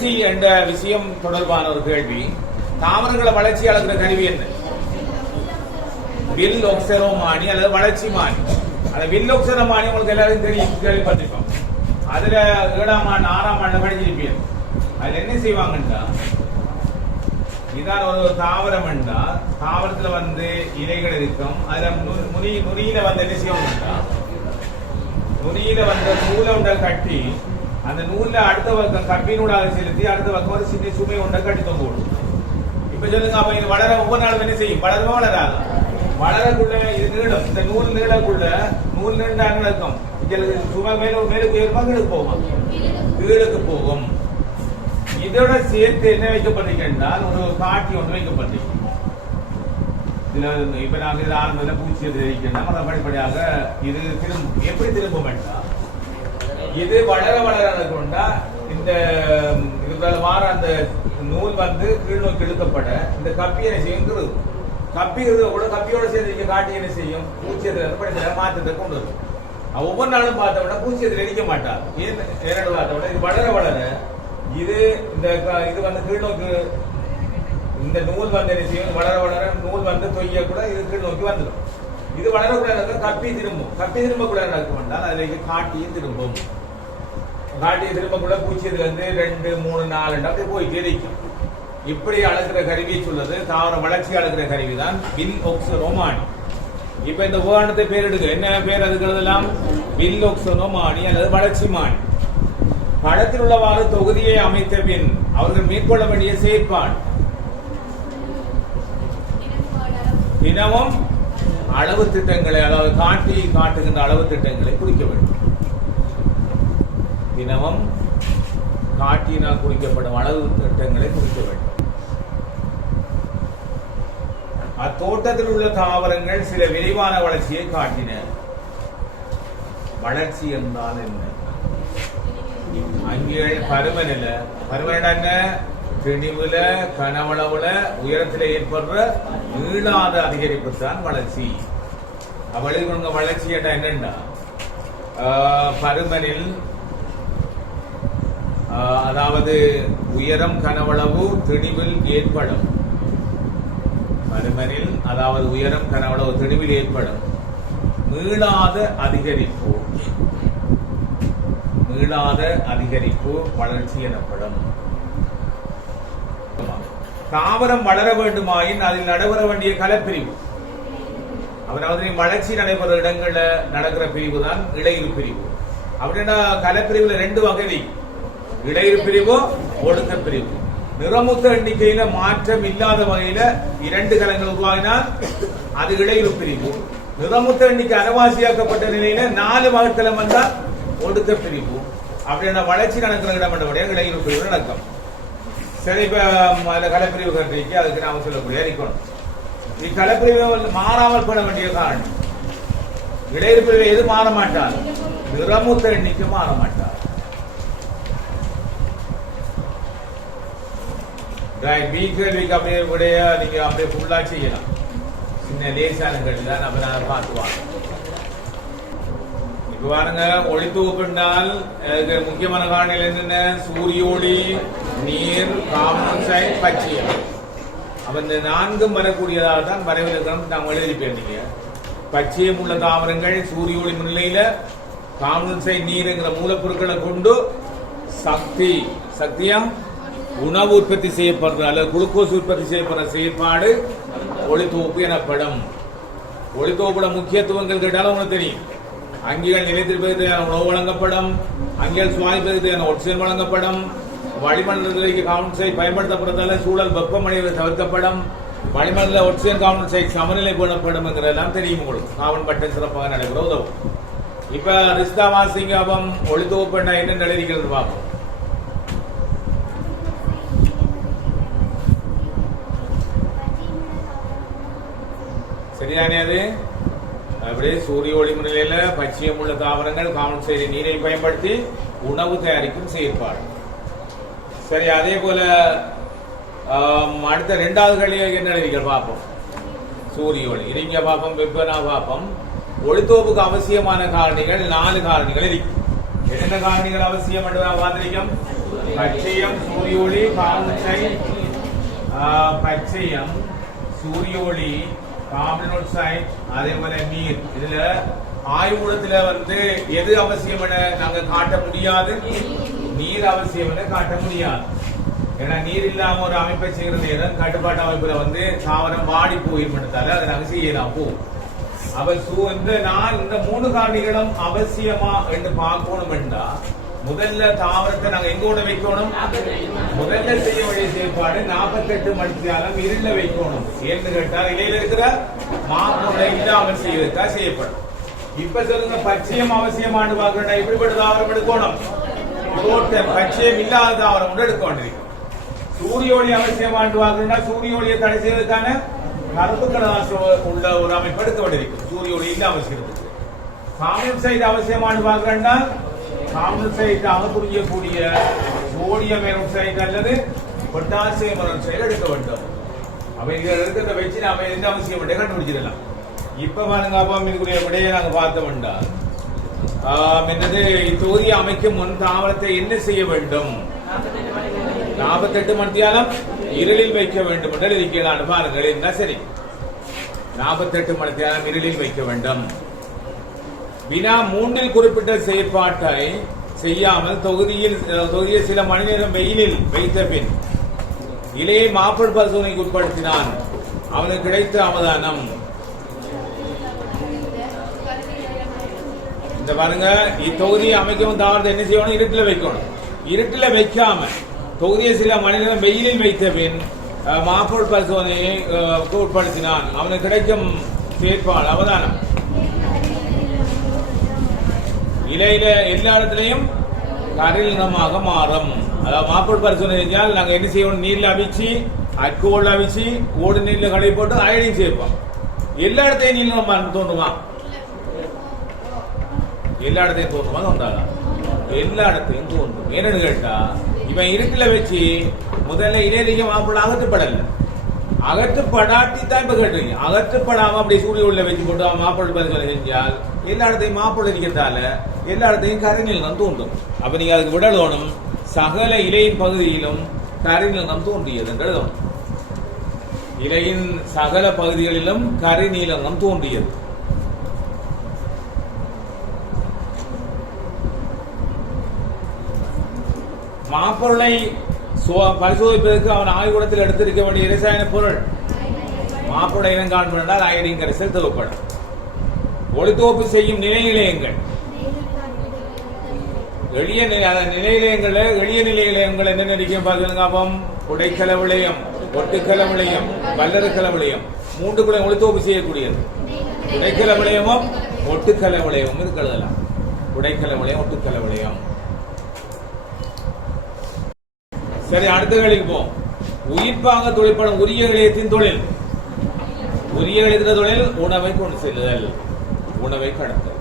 வளர்ச்சி என்ற விஷயம் தொடர்பான ஒரு கேள்வி. தாவரங்களை வளர்ச்சி அளக்கிற கருவி என்ன? வில் ஒக்சரோமானி அல்லது வளர்ச்சி மானி. அந்த வில் ஒக்சரோமானி உங்களுக்கு எல்லாரும் தெரியும், கேள்விப்பட்டிருக்கோம். அதுல 7ஆம் ஆண்டு 6ஆம் ஆண்டு படிச்சிருப்பீங்க. அதுல என்ன செய்வாங்கன்னா, இதான் ஒரு தாவரம் என்றா தாவரத்துல வந்து இலைகள் இருக்கும். அதுல நுனியில வந்து என்ன செய்வாங்கன்னா, நுனியில வந்து நூலை உண்டை கட்டி அந்த நூல்ல அடுத்த பக்கம் கப்பினூடாக செலுத்தி அடுத்த பக்கம் ஒரு சின்ன சுமை உண்டை கட்டி தொங்க விடும். இப்ப சொல்லுங்க, அப்ப இது வளர ஒவ்வொரு நாளும் என்ன செய்யும்? வளரவோ வளராது. வளரக்குள்ள இது நீளம், இந்த நூல் நீளக்குள்ள நூல் நீண்டாங்க இருக்கும். சுமை மேலுக்கு கீழுக்கு போகும், கீழுக்கு போகும். இதோட சேர்த்து என்ன வைக்கப்பட்டிருக்கின்றால் ஒரு காட்டி ஒன்று வைக்கப்பட்டிருக்கு. இப்ப நாங்க இது ஆரம்பத்தில் பூச்சி எதிர்க்கின்றோம். படிப்படியாக இது திரும்பும். எப்படி திரும்பும் என்றால், இது வளர வளர கொண்டா இந்த இதுல மாற அந்த நூல் வந்து கீழ் நோக்கி இழுக்கப்பட இந்த கப்பி என்ன செய்யும்? கப்பி கூட கப்பியோட சேர்ந்து காட்டி என்ன செய்யும்? பூச்சி எதிர்ப்பு மாற்றத்தை கொண்டு வரும். ஒவ்வொரு நாளும் பார்த்தோம்னா பூச்சி எதிர் அடிக்க மாட்டார். ஏன்னு பார்த்தோம்னா இது வளர வளர இது இந்த இது வந்து கீழ் நோக்கி இந்த நூல் வந்து என்ன செய்யும்? வளர வளர நூல் வந்து தொய்ய கூட இது கீழ் நோக்கி வந்துடும். இது வளரக்கூடாது, கப்பி திரும்பும். கப்பி திரும்பக்கூடாது நடக்கும், அதுல காட்டியும் திரும்பும். காட்டியை திரும்பக்கூட பூச்சி இது வந்து 2, 3, 4 அப்படி போய் தெரிக்கும். இப்படி அளக்கிற கருவி சொல்றது தாவர வளர்ச்சி அளக்கிற கருவி தான் வில் ஒக்சரோமானி. இப்ப இந்த உபகரணத்தை பேர் எடுக்க என்ன பேர்? அதுக்கெல்லாம் வில் ஒக்சரோமானி அல்லது வளர்ச்சி மானி. படத்தில் உள்ளவாறு தொகுதியை அமைத்த பின் அவர்கள் மேற்கொள்ள வேண்டிய செயற்பாடு தினமும் அளவு திட்டங்களை, அதாவது காட்டுகின்ற அளவு திட்டங்களை குறிக்க வேண்டும். தினமும் காட்டினால் குறிக்கப்படும் அளவு திட்டங்களை குறிக்க வேண்டும். அத்தோட்டத்தில் உள்ள தாவரங்கள் சில விரைவான வளர்ச்சியை காட்டின. வளர்ச்சி என்றால் என்ன? அங்கே பருமனில என்ன? திணிவுல கனவளவுல உயரத்தில் ஏற்படுற நீளாத அதிகரிப்பு தான் வளர்ச்சி. அவளுக்கு வளர்ச்சி என்னன்னா, பருமனில் அதாவது உயரம் கனவளவு திணிவில் ஏற்படும். பருமனில் அதாவது உயரம் கனவளவு திணிவில் ஏற்படும் மீளாத அதிகரிப்பு. மீளாத அதிகரிப்பு வளர்ச்சி எனப்படும். தாவரம் வளர வேண்டுமாயின் அதில் நடைபெற வேண்டிய கலப்பிரிவு, அதாவது வளர்ச்சி நடைபெற இடங்கள்ல நடக்கிற பிரிவு தான் இடையிறு பிரிவு. அப்படின்னா கலப்பிரிவுல 2 வகை, இடையிறு பிரிவு, ஒடுக்க பிரிவு. நிறமுத்த எண்ணிக்கையில மாற்றம் இல்லாத வகையில 2 கலங்கள் உருவாகினால் அது இடையிறு பிரிவு. நிறமுத்த எண்ணிக்கை அரைவாசியாக்கப்பட்ட நிலையில 4 வகைக்கலம் வந்தால் ஒடுக்க பிரிவு. அப்படின்னா வளர்ச்சி நடக்கிற இடம் என்றபடியாக இடையிறு பிரிவு நடக்கும். சரி, இப்ப கலப்பிரிவு கட்டிக்கு அதுக்கு நாம சொல்லக்கூடிய இருக்கணும். இக்கலப்பிரிவு மாறாமல் பண்ண வேண்டிய காரணம், இடையிறு பிரிவு எது மாற மாட்டார்? நிறமுத்த எண்ணிக்கை மாற மாட்டார். பி கேள்விக்கு அப்படியே விடைய நீங்க அப்படியே ஃபுல்லா செய்யலாம். சின்ன லேசானங்கள் தான் நம்ம பார்த்துவாங்க. இப்ப பாருங்க, ஒளித்தொகுப்புனால் முக்கியமான காரணிகள் என்னென்ன? சூரிய ஒளி, நீர், கார்பன் டை ஆக்சைடு, பச்சையம். அப்ப இந்த 4ம் வரக்கூடியதாக தான் வரைவிலக்கணம் நாங்கள் எழுதிப்பீங்க. பச்சையம் உள்ள தாவரங்கள் சூரிய ஒளி முன்னிலையில கார்பன் டை ஆக்சைடு, நீருங்கிற மூலப்பொருட்களை கொண்டு சக்தியம் உணவு உற்பத்தி செய்யப்படுற அல்லது குளுக்கோஸ் உற்பத்தி செய்யப்படுற செயற்பாடு ஒளித்தொகுப்பு எனப்படும். ஒளித்தொகுப்போட முக்கியத்துவங்கள் கேட்டாலும் உங்களுக்கு தெரியும். அங்கிகள் நிலைத்திருப்பதற்கு தேவையான உணவு வழங்கப்படும், அங்கிகள் சுவாசிப்பதற்கு தேவையான ஆக்சிஜன் வழங்கப்படும், வளிமண்டலத்திற்கு கார்பன் டை ஆக்சைடு பயன்படுத்தப்படுறதால சூழல் வெப்பமடைவது தவிர்க்கப்படும், வளிமண்டல ஆக்சிஜன் கார்பன் டை ஆக்சைடு சமநிலை பேணப்படும் என்கிறதெல்லாம் தெரியும் உங்களுக்கு. கார்பன் பட்டன் சிறப்பாக நடைபெற உதவும். இப்ப ரிஸ்தா வாசிங்க, அப்பம் ஒளித்தொகுப்பு என்ன எழுதிக்கிறது பார்ப்போம். சரிதானே? அது அப்படியே சூரிய ஒளி முன்னிலையில பச்சையம் உள்ள தாவரங்கள் கார்பன் டை ஆக்சைடு நீரை பயன்படுத்தி உணவு தயாரிக்கும் செயற்பாடு. சரி, அதே போல அடுத்த 2வது கேள்வி என்ன எழுதிகள் பார்ப்போம். சூரிய ஒளி இங்க பார்ப்போம், வெப்பனா பார்ப்போம். ஒளித்தொகுப்புக்கு அவசியமான காரணிகள் 4 காரணிகள் இருக்கு. என்னென்ன காரணிகள் அவசியம் என்று பார்த்திருக்கோம். பச்சையம் சூரிய ஒளி பச்சையம் சூரிய ஒளி கார்பன் டை ஆக்சைடு அதே போல நீர். இதுல ஆய்வுடத்துல எது அவசியம் என நாங்க காட்ட முடியாது, நீர் அவசியம் என காட்ட முடியாது. ஏன்னா நீர் இல்லாம ஒரு அமைப்பை செய்கிற நேரம் கட்டுப்பாட்டு அமைப்புல தாவரம் வாடி போயிருந்தால அதை நாங்க செய்யலாம் போ. அப்ப இந்த 3 காரணிகளும் அவசியமா என்று பார்க்கணும் என்றா முதல்ல தாவரத்தை நாங்க எங்க கூட வைக்கணும்? முதல்ல செய்ய வேண்டிய செயற்பாடு 48 மணி நேரம் இருள வைக்கணும். ஏன்னு கேட்டால் இலையில இருக்கிற மாப்பொருளை இல்லாமல் செய்வதற்கா செய்யப்படும். இப்ப சொல்லுங்க, பச்சையம் அவசியமானு பார்க்கணும். இப்படிப்பட்ட தாவரம் எடுக்கணும். பச்சையம் இல்லாத தாவரம் எடுக்க வேண்டியிருக்கும். சூரிய ஒளி அவசியமானு பார்க்கணும்னா சூரிய ஒளியை தடை செய்வதற்கான கருப்பு கலர் உள்ள ஒரு அமைப்பு எடுக்க வேண்டியிருக்கும். சூரிய ஒளி இல்லாமல் செய்வதற்கு. கார்பன் சைடு அவசியமானு பார்க்கணும்னா கார்பன் சைட்டாக புரியக்கூடிய சோடியம் பெராக்சைடு அல்லது பொட்டாசியம் பெராக்சைடு எடுக்க வேண்டும். அப்ப இங்க இருக்கிறத வச்சு நாம எந்த அவசியம் கண்டுபிடிச்சிடலாம். இப்ப பாருங்க, அப்பா இதுக்குரிய விடையை நாங்க பார்த்தோம்டா என்னது, தொகுதியை அமைக்கும் முன் தாவரத்தை என்ன செய்ய வேண்டும்? 48 மணி நேரம் இருளில் வைக்க வேண்டும் என்று இருக்கிறான். பாருங்கள், என்ன சரி, 48 மணி நேரம் இருளில் வைக்க வேண்டும். வினா 3 குறிப்பிட்ட செயற்பாட்டை செய்யாமல் தொகுதியை சில மணி நேரம் வெயிலில் வைத்த பின் இலையை மாப்பல் பரிசோதனைக்கு உட்படுத்தினான். அவனுக்கு கிடைத்த அவதானம் இந்த பாருங்க. இத்தொகுதியை அமைக்கவும் தாவரத்தை என்ன செய்யணும்? இருட்டுல வைக்கணும். இருட்டுல வைக்காம தொகுதியை சில மணி நேரம் வெயிலில் வைத்த பின் மாப்பல் பரிசோதனையை உட்படுத்தினான். அவனுக்கு கிடைக்கும் செயற்பாடு அவதானம் இலையில எல்லா இடத்திலையும் கரில் நிறமாக மாறும். அதாவது மாப்பல் பரிசோதனை செஞ்சால் நாங்க என்ன செய்யணும்? நீர்ல அவிச்சு அல்கோல் அவிச்சு ஓடு நீர்ல கடை போட்டு அயடிங் சேர்ப்போம். எல்லா இடத்தையும் நீர் தோன்றுமா? எல்லா இடத்தையும் தோன்றுமா? தோன்றாதா? எல்லா இடத்தையும் தோன்றும். என்னன்னு கேட்டா, இவன் இருட்டுல வச்சு முதல்ல இலையிலேயே மாப்பல் அகற்றப்படல. அகற்றப்படாட்டி தான் இப்ப கேட்டீங்க. அகற்றப்படாம அப்படி சூரிய உள்ள வச்சு போட்டு மாப்பல் பரிசோதனை செஞ்சால் எல்லா இடத்தையும் மாப்பல் இருக்கிறதால எல்லா இடத்தையும் கரிநிலம் தோன்றும். அப்ப நீங்க அதுக்கு விடலோனும் சகல இலையின் பகுதியிலும் கரிநிலம் தோன்றியது என்று எழுதணும். இலையின் சகல பகுதிகளிலும் கரிநீலம் தோன்றியது. மாப்பொருளை பரிசோதிப்பதற்கு அவன் ஆய்வுடத்தில் எடுத்திருக்க வேண்டிய இரசாயன பொருள் மாப்பொருளை இனம் காண்பதால் அயடின் கரைசல் தேவைப்படும். ஒளித்தோப்பு செய்யும் நிலை நிலையங்கள் எளிய நிலையங்கள் என்ன நினைக்கும் பாருங்க. உடைக்கல விளையம், ஒட்டுக்கல விளையம், வல்லறுக்கல விளையம் 3 ஒளித்தோப்பு செய்யக்கூடியது. உடைக்கல விளையமும் ஒட்டுக்கல விளையமும் இருக்கிறதெல்லாம். உடைக்கல விளையம், ஒட்டுக்கல விளையம். சரி, அடுத்த வேலைக்கு போம். உயிர்ப்பாக தொழிற்படும் உரிய நிலையத்தின் தொழில். உரிய நிலையத்தின் தொழில் உணவை கொண்டு செல்லுதல், உணவை கடத்தல்.